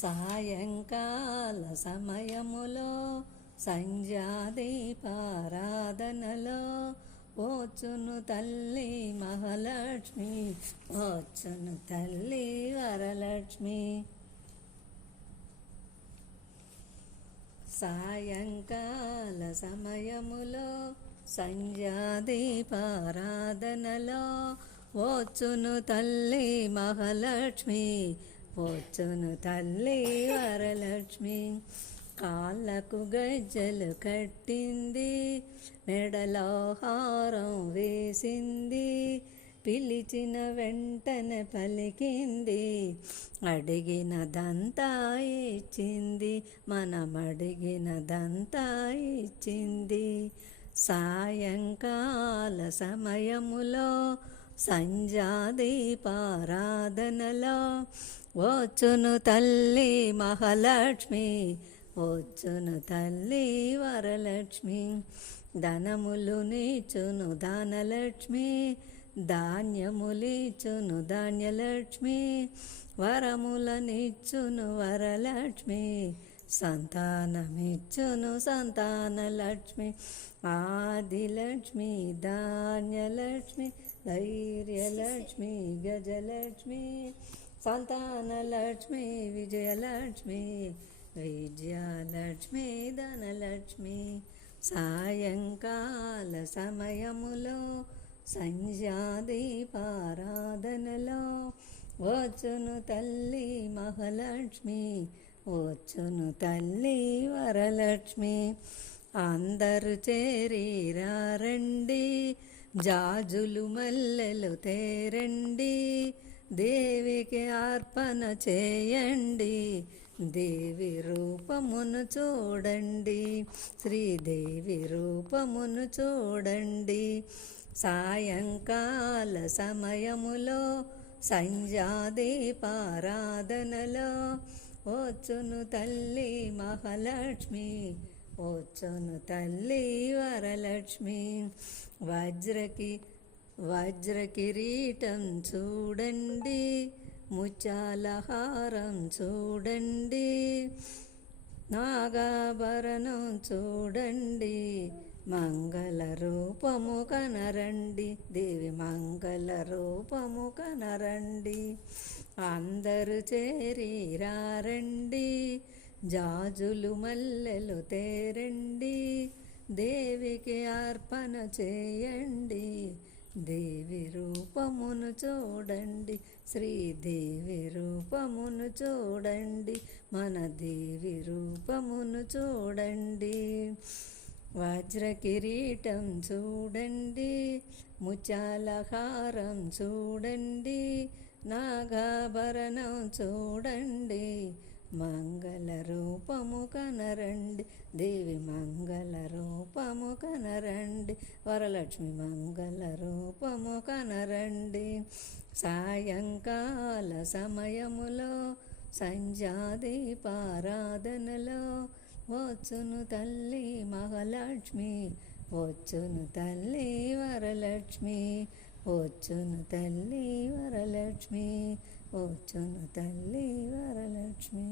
సాయంకాల సమయములో సంధ్యాదీపారాధనలో వచ్చును తల్లి మహాలక్ష్మి, వచ్చును తల్లి వరలక్ష్మి. సాయంకాల సమయములో సంధ్యాదీపారాధనలో వచ్చును తల్లి మహాలక్ష్మి, వచ్చును తల్లి వరలక్ష్మి. కాళ్ళకు గజ్జలు కట్టింది, మెడలో హారం వేసింది, పిలిచిన వెంటనే పలికింది, అడిగినదంతా ఇచ్చింది, మనం అడిగినదంతా ఇచ్చింది. సాయంకాల సమయములో సంధ్యాదీపారాధనలో వచ్చును తల్లి మహాలక్ష్మి, వచ్చును తల్లి వరలక్ష్మి. ధనములు నీచును ధనలక్ష్మి, ధాన్యములిచ్చును ధాన్యలక్ష్మి, వరములనిచ్చును వరలక్ష్మి, సంతానమిచ్చును సంతానలక్ష్మి. ఆదిలక్ష్మి, ధాన్యలక్ష్మి, ధైర్యలక్ష్మి, గజలక్ష్మి, సంతానలక్ష్మి, విజయలక్ష్మి, విజయలక్ష్మి, ధనలక్ష్మి. సాయంకాల సమయములో సంధ్యాదీపారాధనలో వచ్చును తల్లి మహాలక్ష్మి, వచ్చును తల్లి వరలక్ష్మి. అందరూ చేరిరారండి, జాజులు మల్లెలు తేరండి, దేవికి అర్పణ చేయండి, దేవి రూపమును చూడండి, శ్రీదేవి రూపమును చూడండి. సాయంకాల సమయములో సంధ్యాదీపారాధనలో వచ్చును తల్లి మహాలక్ష్మి, వచ్చును తల్లి వరలక్ష్మి. వజ్ర కిరీటం చూడండి, ముత్యాల హారం చూడండి, నాగాభరణం చూడండి, మంగళ రూపము కనరండి, దేవి మంగళ రూపము కనరండి. అందరూ చేరిరారండి, జాజులు మల్లెలు తేరండి, దేవికి అర్పణ చేయండి, దేవి రూపమును చూడండి, శ్రీదేవి రూపమును చూడండి, మన దేవి రూపమును చూడండి. వజ్ర కిరీటం చూడండి, ముత్యాల హారం చూడండి, నాగాభరణం చూడండి, మంగళ రూపము కనరండి, దేవి మంగళ రూపము కనరండి, వరలక్ష్మి మంగళ రూపము కనరండి. సాయంకాల సమయములో సంధ్యాదీపారాధనలో వచ్చును తల్లి మహాలక్ష్మి, వచ్చును తల్లి వరలక్ష్మి, వచ్చును తల్లి వరలక్ష్మి, వచ్చును తల్లి వరలక్ష్మి.